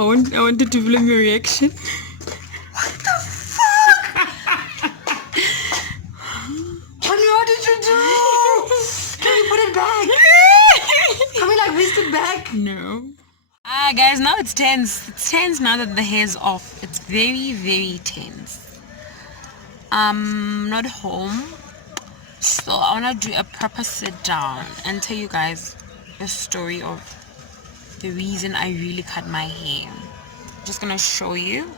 I wanted to film your reaction. What the fuck? Honey, what did you do? Can you put it back? Can we like whisk it back? No. Guys, now it's tense. It's tense now that the hair's off. It's very, very tense. I'm not home, so I want to do a proper sit down and tell you guys the story of the reason I really cut my hair. I'm just gonna show you.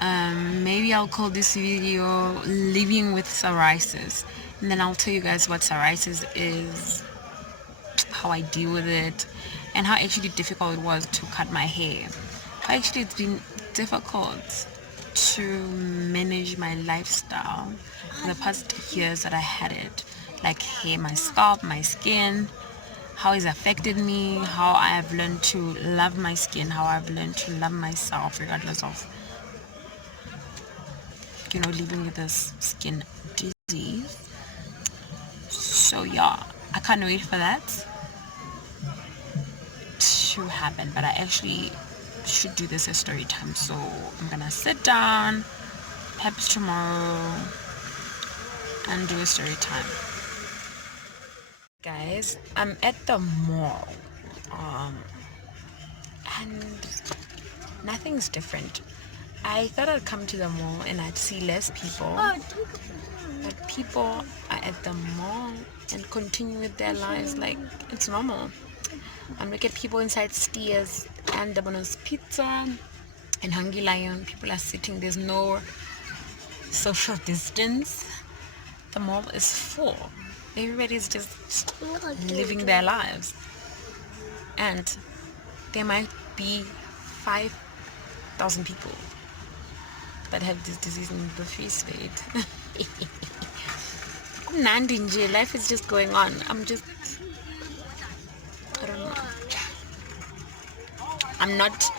Maybe I'll call this video living with psoriasis, and then I'll tell you guys what psoriasis is, how I deal with it, and how actually difficult it was to cut my hair. How actually it's been difficult to manage my lifestyle in the past years that I had it, like hair, my scalp, my skin, how it's affected me, how I have learned to love my skin, how I've learned to love myself regardless of living with this skin disease. So yeah, I can't wait for that to happen, but I actually should do this as story time, so I'm gonna sit down perhaps tomorrow and do a story time. Guys, I'm at the mall, and nothing's different. I thought I'd come to the mall and I'd see less people, but people are at the mall and continue with their lives like it's normal. And look at people inside Steers and Domino's Pizza and Hungry Lion. People are sitting, there's no social distance. The mall is full. Everybody's just living their lives. And there might be 5,000 people that have this disease in the Free State. Life is just going on. I don't know. I'm not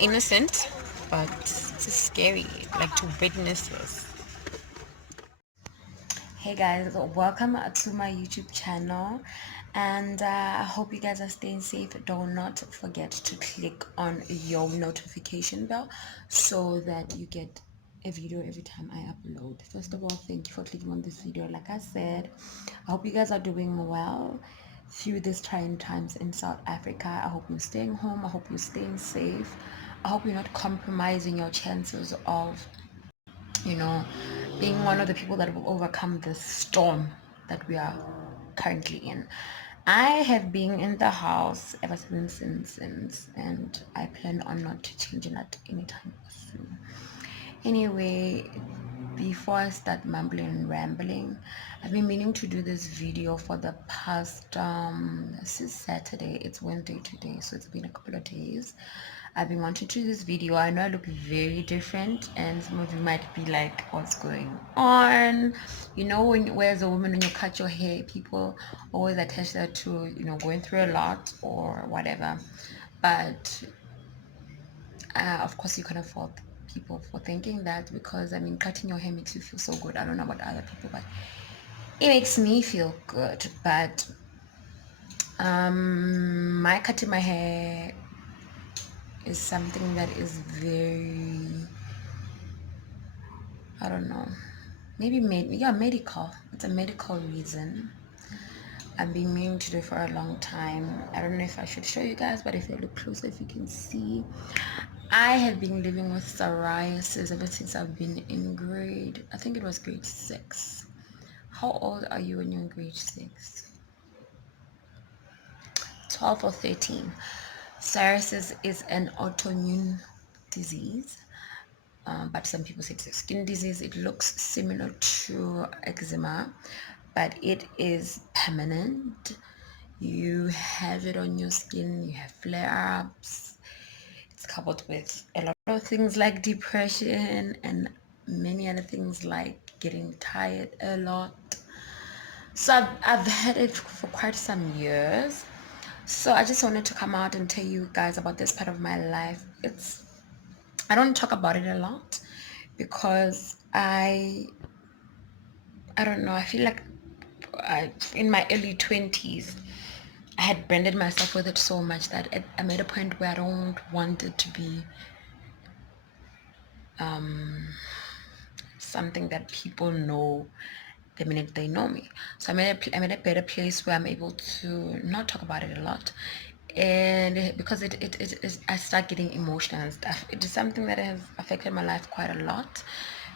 innocent, but it's just scary, like, to witness this. Hey guys, welcome to my YouTube channel, and I hope you guys are staying safe. Do not forget to click on your notification bell so that you get a video every time I upload. First of all, thank you for clicking on this video. Like I said, I hope you guys are doing well through these trying times in South Africa. I hope you're staying home. I hope you're staying safe. I hope you're not compromising your chances of being one of the people that will overcome this storm that we are currently in. I have been in the house ever since, and I plan on not changing that anytime soon. Anyway, before I start mumbling and rambling, I've been meaning to do this video for the past this is Saturday, it's Wednesday today, so it's been a couple of days. I've been wanting to do this video. I know I look very different, and some of you might be like, what's going on? Whereas a woman, when you cut your hair, people always attach that to going through a lot or whatever. But of course you can afford people for thinking that, because cutting your hair makes you feel so good. I don't know about other people, but it makes me feel good. But my cutting my hair is something that is very, I don't know, maybe medical. It's a medical reason. I've been meaning to do for a long time. I don't know if I should show you guys, but if you look closer, if you can see, I have been living with psoriasis ever since I've been in I think it was grade 6. How old are you when you're in grade 6? 12 or 13. Psoriasis is an autoimmune disease, but some people say it's a skin disease. It looks similar to eczema, but it is permanent. You have it on your skin, you have flare-ups. It's coupled with a lot of things like depression and many other things like getting tired a lot. So I've had it for quite some years. So I just wanted to come out and tell you guys about this part of my life. I don't talk about it a lot because I don't know, I feel like in my early 20s I had branded myself with it so much that I made a point where I don't want it to be something that people know the minute they know me. So I'm in a better place where I'm able to not talk about it a lot, and because it is, I start getting emotional and stuff. It is something that has affected my life quite a lot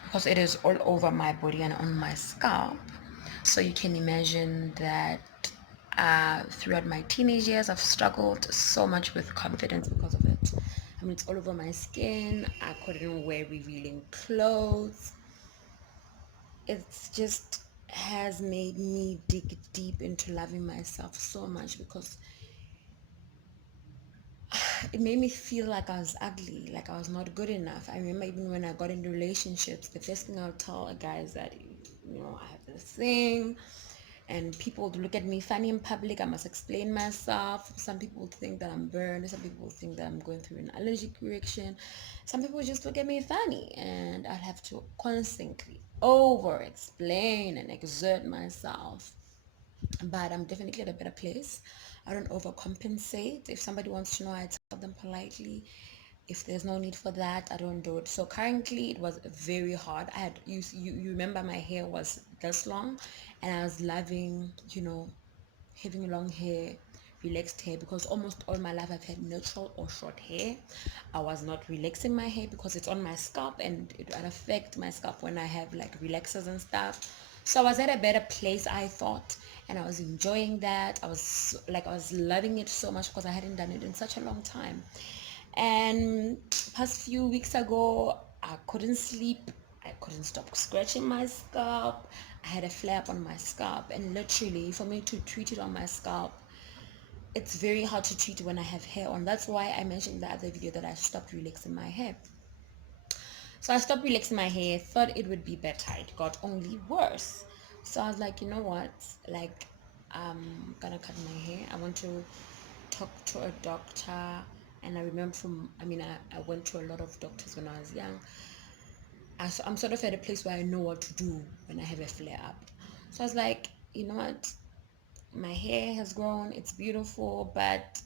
because it is all over my body and on my scalp. So you can imagine that throughout my teenage years, I've struggled so much with confidence because of it. I mean, it's all over my skin. I couldn't wear revealing clothes. It's just has made me dig deep into loving myself so much because it made me feel like I was ugly, like I was not good enough. I remember even when I got into relationships, the first thing I would tell a guy is that, I have this thing, and people would look at me funny in public. I must explain myself. Some people would think that I'm burned. Some people would think that I'm going through an allergic reaction. Some people just look at me funny, and I'd have to constantly over explain and exert myself. But I'm definitely at a better place. I don't overcompensate. If somebody wants to know, I tell them politely. If there's no need for that, I don't do it. So currently it was very hard. I had you remember my hair was this long, and I was loving, having long hair, relaxed hair, because almost all my life I've had natural or short hair. I was not relaxing my hair because it's on my scalp, and it would affect my scalp when I have like relaxers and stuff. So I was at a better place, I thought, and I was enjoying that. I was loving it so much because I hadn't done it in such a long time. And past few weeks ago, I couldn't sleep. I couldn't stop scratching my scalp. I had a flare up on my scalp, and literally for me to treat it on my scalp, it's very hard to treat when I have hair on. That's why I mentioned in the other video that I stopped relaxing my hair. So I stopped relaxing my hair, thought it would be better. It got only worse. So I was like, you know what? Like, I'm gonna cut my hair. I want to talk to a doctor. And I remember I went to a lot of doctors when I was young. I'm sort of at a place where I know what to do when I have a flare up. So I was like, you know what? My hair has grown. It's beautiful, but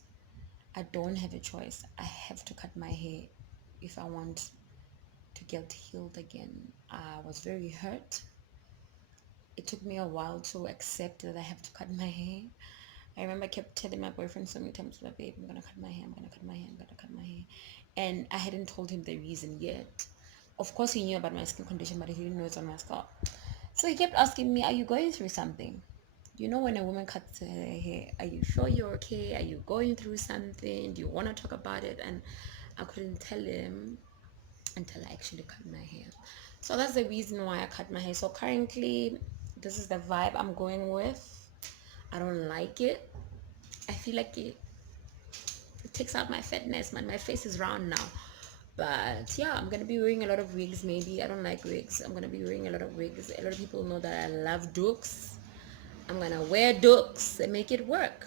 I don't have a choice. I have to cut my hair if I want to get healed again. I was very hurt. It took me a while to accept that I have to cut my hair. I remember I kept telling my boyfriend so many times, like, babe, I'm gonna cut my hair, I'm gonna cut my hair, I'm gonna cut my hair. And I hadn't told him the reason yet. Of course he knew about my skin condition, but he didn't know it's on my scalp. So he kept asking me, are you going through something? You know, when a woman cuts her hair, are you sure you're okay? Are you going through something? Do you want to talk about it? And I couldn't tell him until I actually cut my hair. So that's the reason why I cut my hair. So currently, this is the vibe I'm going with. I don't like it. I feel like it takes out my fatness, man. My face is round now. But yeah, I'm gonna be wearing a lot of wigs. Maybe I don't like wigs. I'm gonna be wearing a lot of wigs. A lot of people know that I love dukes. I'm gonna wear dukes and make it work.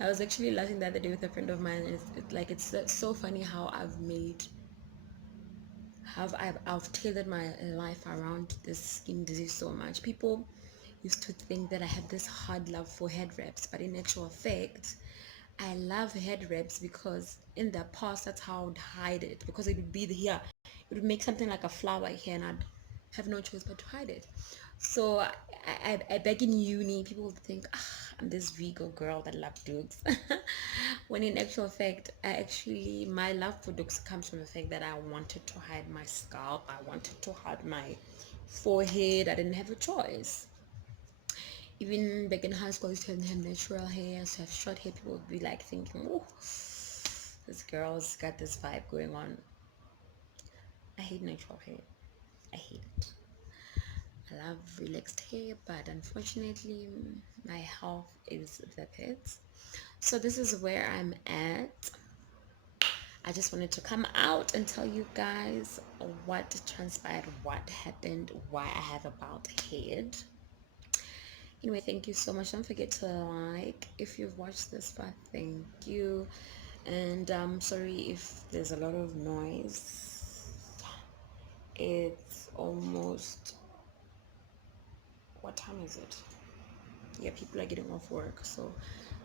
I was actually laughing the other day with a friend of mine, and it's so funny how I've tailored my life around this skin disease so much. People used to think that I had this hard love for head wraps, but in actual fact, I love head wraps because in the past that's how I would hide it, because it would be here. It would make something like a flower here, and I'd have no choice but to hide it. So back in uni, people would think, I'm this regal girl that loves dukes. When in actual fact, my love for dukes comes from the fact that I wanted to hide my scalp. I wanted to hide my forehead. I didn't have a choice. Even back in high school, I used to have natural hair, so have short hair. People would be like thinking, oh, this girl's got this vibe going on. I hate natural hair. I hate it. I love relaxed hair, but unfortunately, my health is the pits. So this is where I'm at. I just wanted to come out and tell you guys what transpired, what happened, why I have a bald head. Anyway, thank you so much. Don't forget to like if you've watched this far. Thank you. And I'm sorry if there's a lot of noise. It's almost, what time is it? yeah, people are getting off work, so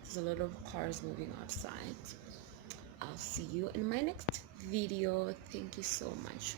there's a lot of cars moving outside. I'll see you in my next video. Thank you so much.